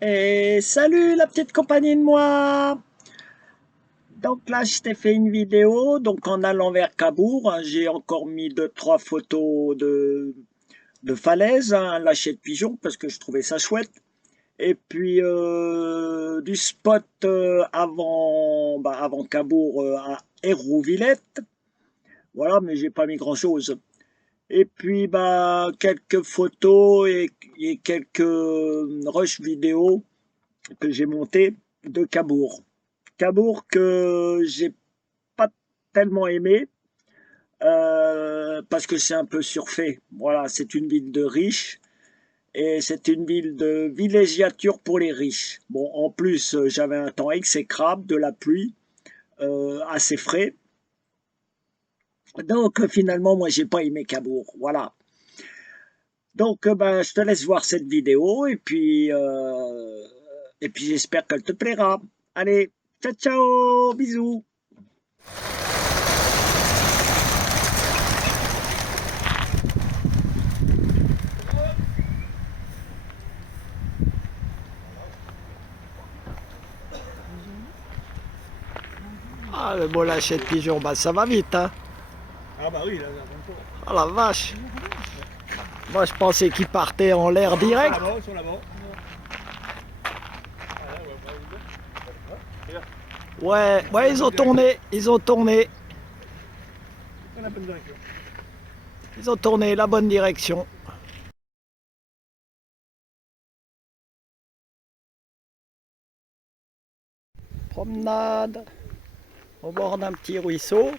Et salut la petite compagnie de moi! Donc là, je t'ai fait une vidéo, donc en allant vers Cabourg, hein, j'ai encore mis deux, trois photos de falaises, hein, lâcher de pigeons, parce que je trouvais ça chouette. Et puis du spot avant Cabourg à Hérouvillette. Voilà, mais j'ai pas mis grand-chose. Et puis quelques photos et quelques rushs vidéo que j'ai monté de Cabourg. Cabourg que j'ai pas tellement aimé parce que c'est un peu surfait. Voilà, c'est une ville de riches et c'est une ville de villégiature pour les riches. Bon, en plus, j'avais un temps exécrable, de la pluie, assez frais. Donc finalement, moi, j'ai pas aimé Cabourg. Voilà. Donc, je te laisse voir cette vidéo et puis j'espère qu'elle te plaira. Allez, ciao, ciao, bisous. Ah, le beau lâcher de pigeon, ça va vite, hein. Ah bah oui, là, encore. Oh la vache. Moi, je pensais qu'il partait en l'air direct. Là-bas, ils sont là-bas. Ouais, ouais, ils ont tourné, ils ont tourné, On a pas de direction. ils ont tourné la bonne direction. Promenade au bord d'un petit ruisseau.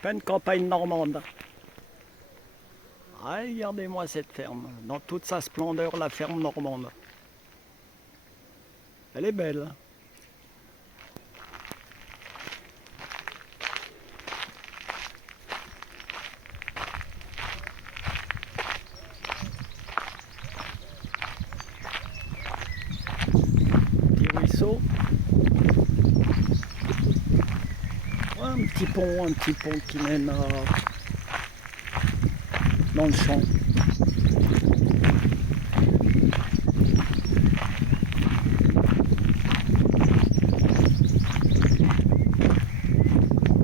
Pleine campagne normande. Ah, regardez-moi cette ferme, dans toute sa splendeur, la ferme normande. Elle est belle. Petit ruisseau. Ouais, un petit pont qui mène dans le champ.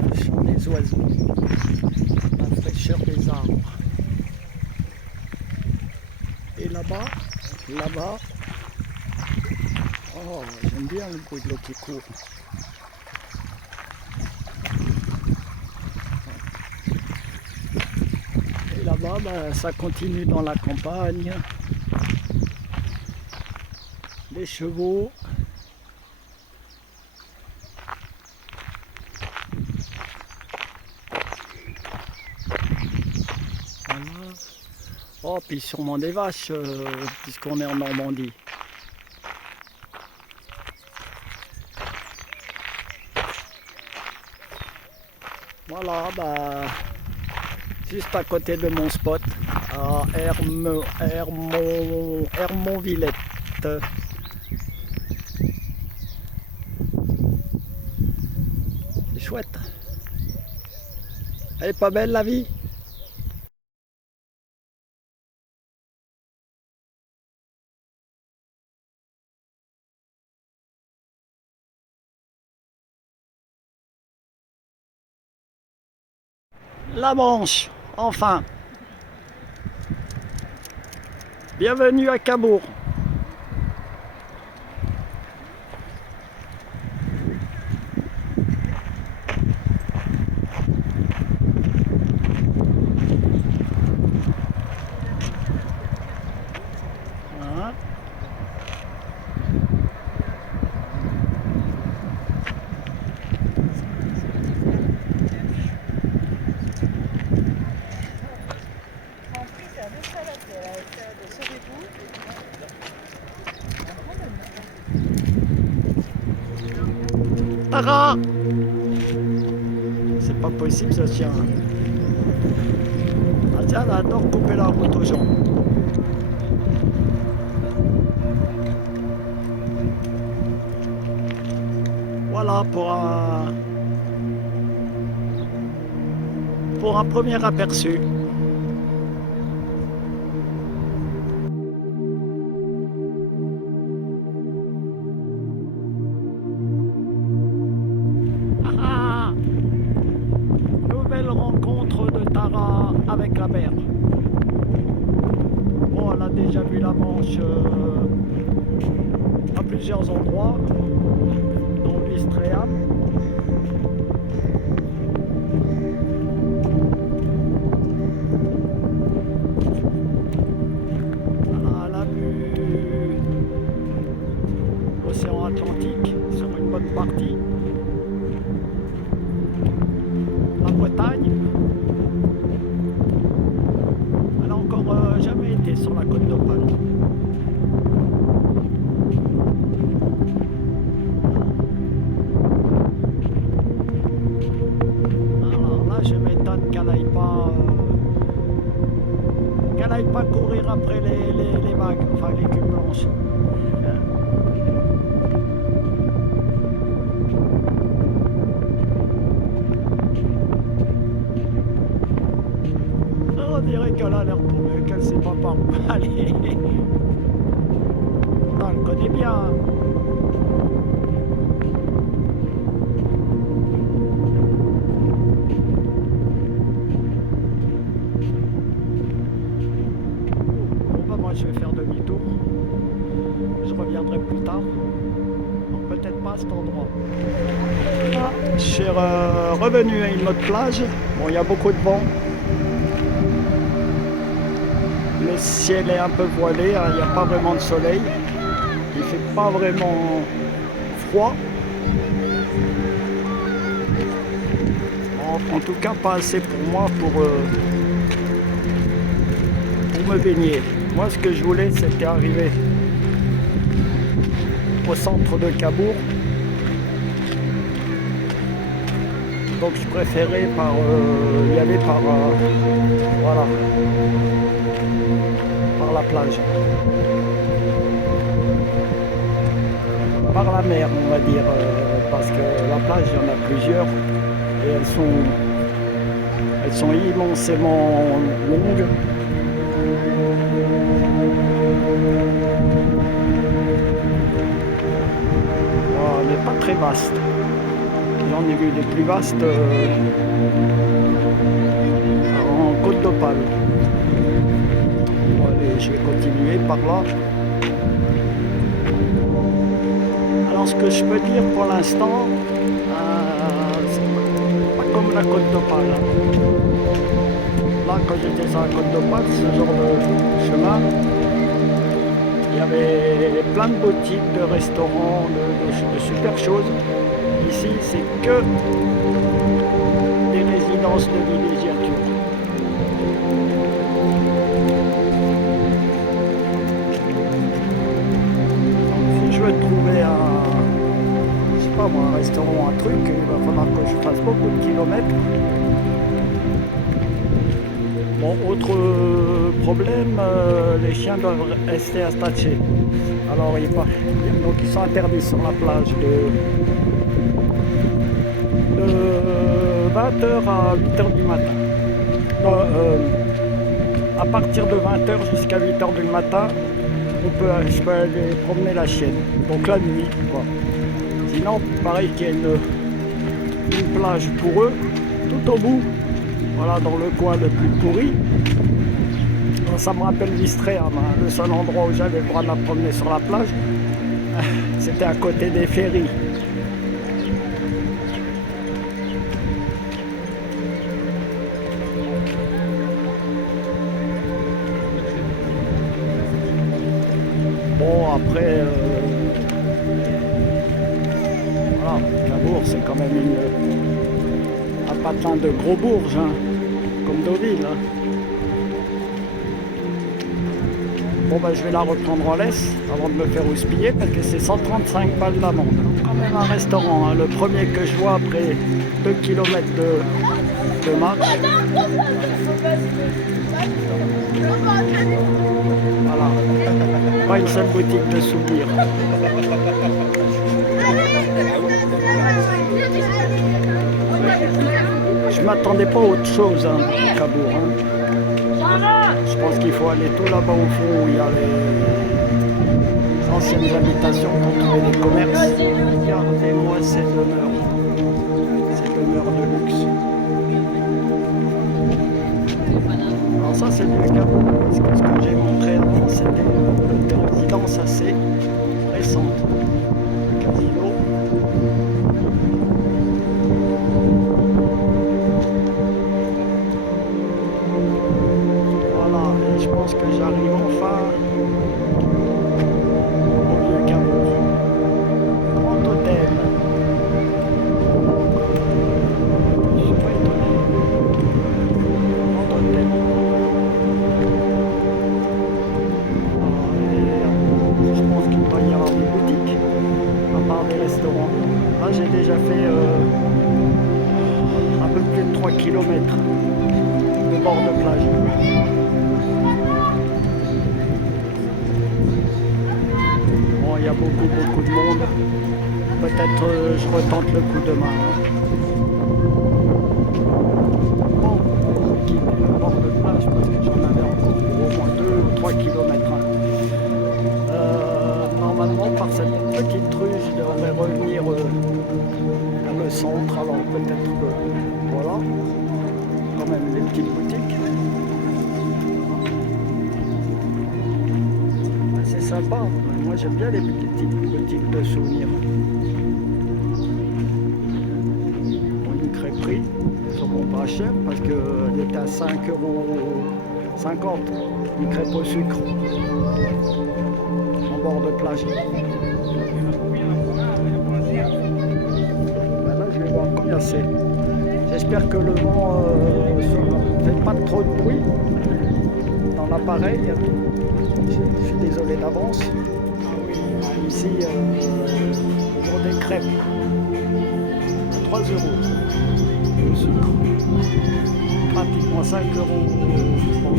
Le chant des oiseaux, la fraîcheur des arbres. Et là-bas, là-bas, oh, j'aime bien le bruit de l'eau qui court. Et là-bas, ça continue dans la campagne. Les chevaux. Voilà. Oh, puis sûrement des vaches, puisqu'on est en Normandie. Voilà, juste à côté de mon spot, à Hermonvillette. C'est chouette. Elle est pas belle la vie? La Manche, enfin. Bienvenue à Cabourg. Voilà. Tara! C'est pas possible ce chien. Ah tiens, elle adore couper la route aux gens. Voilà pour un premier aperçu. avec la mer. Bon, on a déjà vu la Manche à plusieurs endroits, dont l'Istréam. Voilà, elle a vu l'océan Atlantique sur une bonne partie. La Bretagne. Elle n'a encore jamais été sur la côte d'Opale. Alors là, je m'étonne qu'elle n'aille pas courir après les vagues, enfin l'écume blanche. On dirait qu'elle a l'air paumée, qu'elle sait pas par où aller. Non, elle connaît bien. Bon bah moi je vais faire demi-tour. Je reviendrai plus tard. Donc peut-être pas à cet endroit. Ah, je suis revenu à une autre plage. Bon, il y a beaucoup de vent. Le ciel est un peu voilé, hein, il n'y a pas vraiment de soleil. Il ne fait pas vraiment froid. En tout cas, pas assez pour moi pour me baigner. Moi, ce que je voulais, c'était arriver au centre de Cabourg. Donc, je préférais y aller par voilà, par la plage. Par la mer, on va dire, parce que la plage, il y en a plusieurs et elles sont immensément longues. Oh, elle n'est pas très vaste. J'en ai vu des plus vastes en Côte d'Opale. Bon, allez, je vais continuer par là. Alors ce que je peux dire pour l'instant, c'est pas comme la Côte d'Opale. Là, quand j'étais sur la Côte d'Opale, ce genre de chemin, il y avait plein de boutiques, de restaurants, de super choses. Ici, c'est que des résidences de villégiature. Donc, si je veux trouver je sais pas moi, un restaurant, un truc, il va falloir que je fasse beaucoup de kilomètres. Bon, autre problème, les chiens doivent rester attachés. Alors, donc ils sont interdits sur la plage de 20h à 8h du matin. À partir de 20h jusqu'à 8h du matin, je peux aller promener la chienne. Donc la nuit, quoi. Sinon, pareil qu'il y a une plage pour eux, tout au bout, voilà, dans le coin le plus pourri. Ça me rappelle l'Istréam, hein. Le seul endroit où j'avais le droit de la promener sur la plage, c'était à côté des ferries. Bon, après, voilà, Cabourg, c'est quand même un patelin de gros bourges, hein, comme Deauville. Hein. Bon, ben, je vais la reprendre en laisse avant de me faire houspiller parce que c'est 135 balles d'amende. Quand même un restaurant, hein, le premier que je vois après 2 km de marche. Voilà. Pas une seule boutique de souvenirs. Je m'attendais pas à autre chose, hein, à Cabourg. Hein. Je pense qu'il faut aller tout là-bas au fond où il y a les anciennes habitations pour trouver des commerces. Regardez-moi cette demeure de luxe. Alors ça c'est le Caveau, parce que ce que j'ai montré avant c'était une résidence assez récente. Le casino. Voilà, et je pense que j'arrive enfin au vieux Caveau. Grand hôtel. Je suis pas étonné. Grand hôtel. Je pense qu'il doit y avoir des boutiques, à part des restaurants. Là, j'ai déjà fait un peu plus de 3 km de bord de plage. Bon, il y a beaucoup de monde. Peut-être je retente le coup demain. Bon, j'ai quitté le bord de plage parce que j'en avais encore pour au moins 2 ou 3 km. Normalement, par cette petite rue, je devrais revenir vers le centre. Alors peut-être que, voilà, quand même des petites boutiques. Ben, c'est sympa. Moi, j'aime bien les petites boutiques de souvenirs. Bon, une crêperie, sûrement pas cher parce qu'elle était à 5,50 €. Une crêpe au sucre. Bord de plage. Ben là, je vais voir combien c'est. J'espère que le vent ne fait pas trop de bruit dans l'appareil. Je suis désolé d'avance. Ici, pour des crêpes, 3 € le sucre. Pratiquement 5 € pour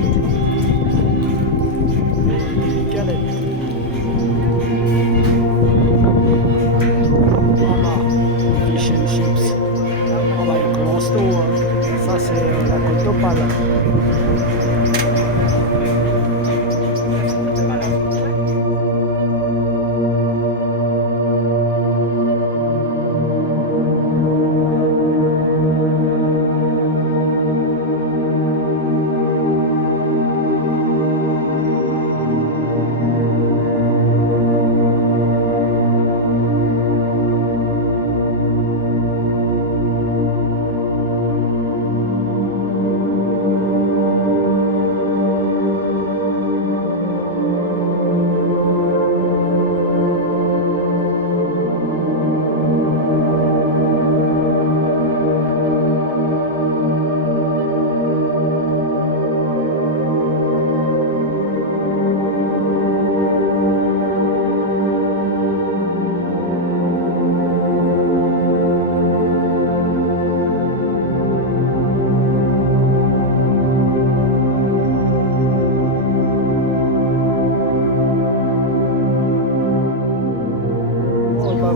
des galettes. Voilà, fish and chips. On va il commence tôt, hein. Ça c'est la côte d'Opale.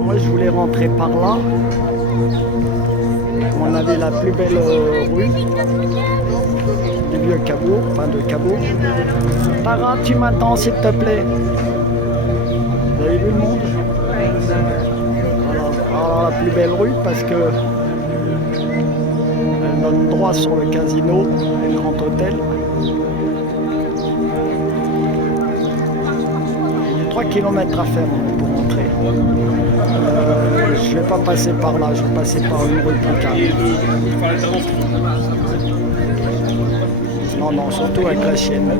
Moi je voulais rentrer par là. On avait la plus belle rue du vieux Caveau, enfin de Caveau. Tara, tu m'attends s'il te plaît. Vous avez vu le monde? Voilà, la plus belle rue parce que elle donne droit sur le casino et le grand hôtel. Il y a 3 km à faire pour rentrer. Je vais pas passer par là, je vais passer par une rue plus calme. Non, surtout avec la chienne.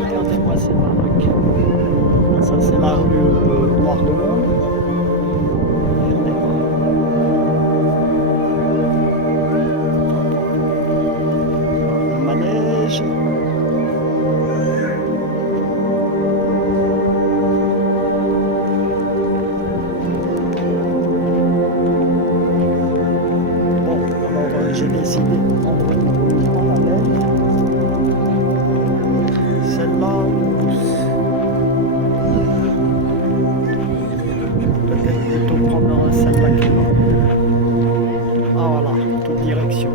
Regardez-moi ces marques. Ça c'est la rue Noire de Monde. Le manège. J'ai décidé de prendre une parallèle. Celle-là, je vais peut-être plutôt prendre celle-là qui va. Ah voilà, toute direction.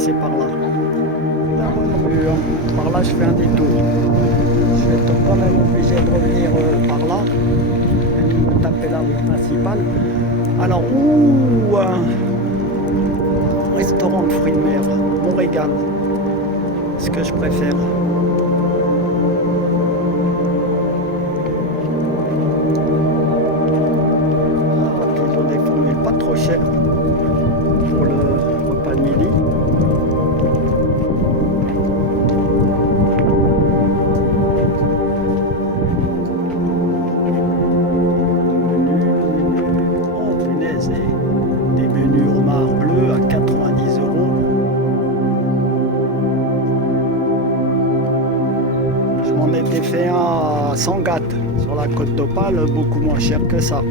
passer par là. La bonne rue, hein. Par là je fais un détour. Je vais être quand même obligé de revenir par là et de me taper la rue principale. Alors, restaurant de fruits de mer, mon régal, ce que je préfère. Toujours des formules pas trop chères pour le repas de midi. Oh punaise, des menus homard bleu à 90 €. Je m'en étais fait un à Sangatte sur la côte d'Opale, beaucoup moins cher que ça.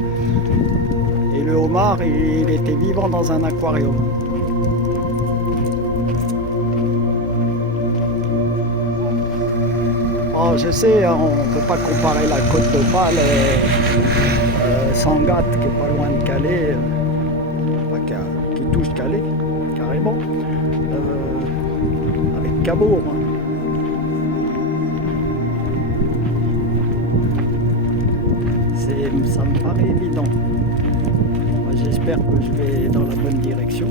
Et le homard, il était vivant dans un aquarium. Oh, je sais, hein, on ne peut pas comparer la côte d'Opale Sangatte, qui est pas loin de Calais, qui touche Calais, carrément, avec Cabourg. Hein. Ça me paraît évident. J'espère que je vais dans la bonne direction.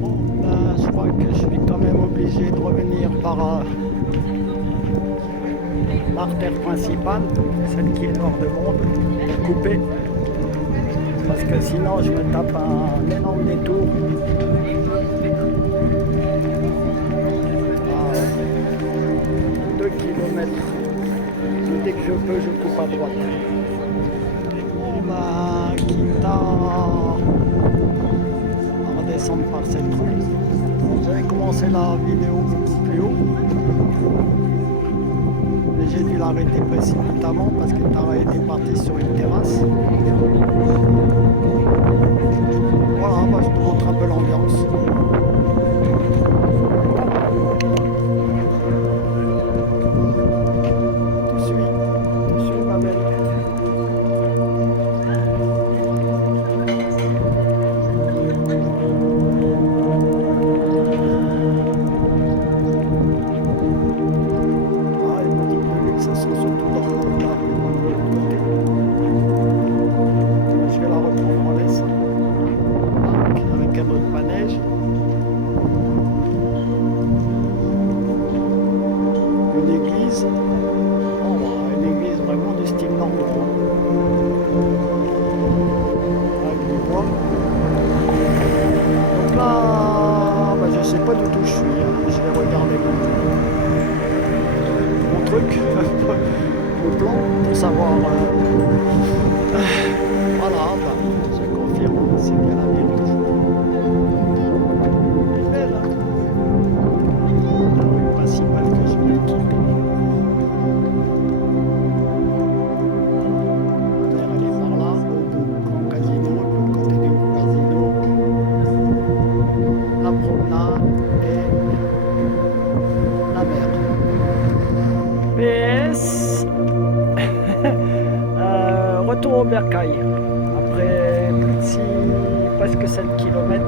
Bon, ben, je crois que je suis quand même obligé de revenir par l'artère principale, celle qui est nord de monde, coupée. Parce que sinon je me tape un énorme détour. 2 km. Dès que je peux, je coupe à droite. Quitte à redescendre par cette rue. J'avais commencé la vidéo beaucoup plus haut, mais j'ai dû l'arrêter précipitamment parce que Tara était partie sur une terrasse. Voilà, je te montre un peu l'ambiance. Tu suis ma belle. Une église vraiment du style normand, avec du bois. Donc là, je sais pas du tout où je suis, je vais regarder mon truc, mon plan, pour savoir. Voilà, je confirme, c'est bien la ville toujours. Belle, hein, la rue principale que je viens de quitter. PS, retour au Bercail, après plus de presque 7 km,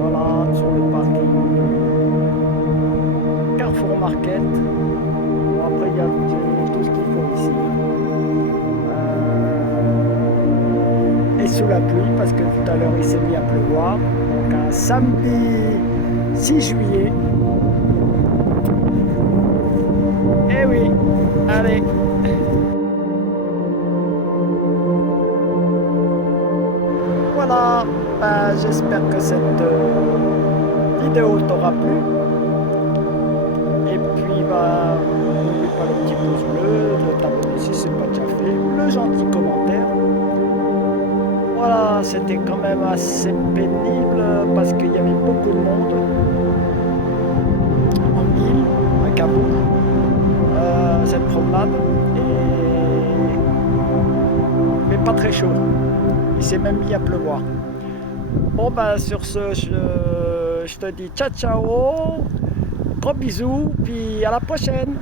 voilà, sur le parking, Carrefour Market. Bon, après il y a tout ce qu'il faut ici, et sous la pluie, parce que tout à l'heure il s'est mis à pleuvoir, donc un samedi 6 juillet. Eh oui, allez. Voilà, j'espère que cette vidéo t'aura plu. Et puis, n'oublie pas le petit pouce bleu, de t'abonner si ce n'est pas déjà fait, le gentil commentaire. Voilà, c'était quand même assez pénible parce qu'il y avait beaucoup de monde en ville, à Cabourg. Cette promenade, mais pas très chaud, il s'est même mis à pleuvoir. Bon sur ce, je te dis ciao ciao, gros bisous, puis à la prochaine.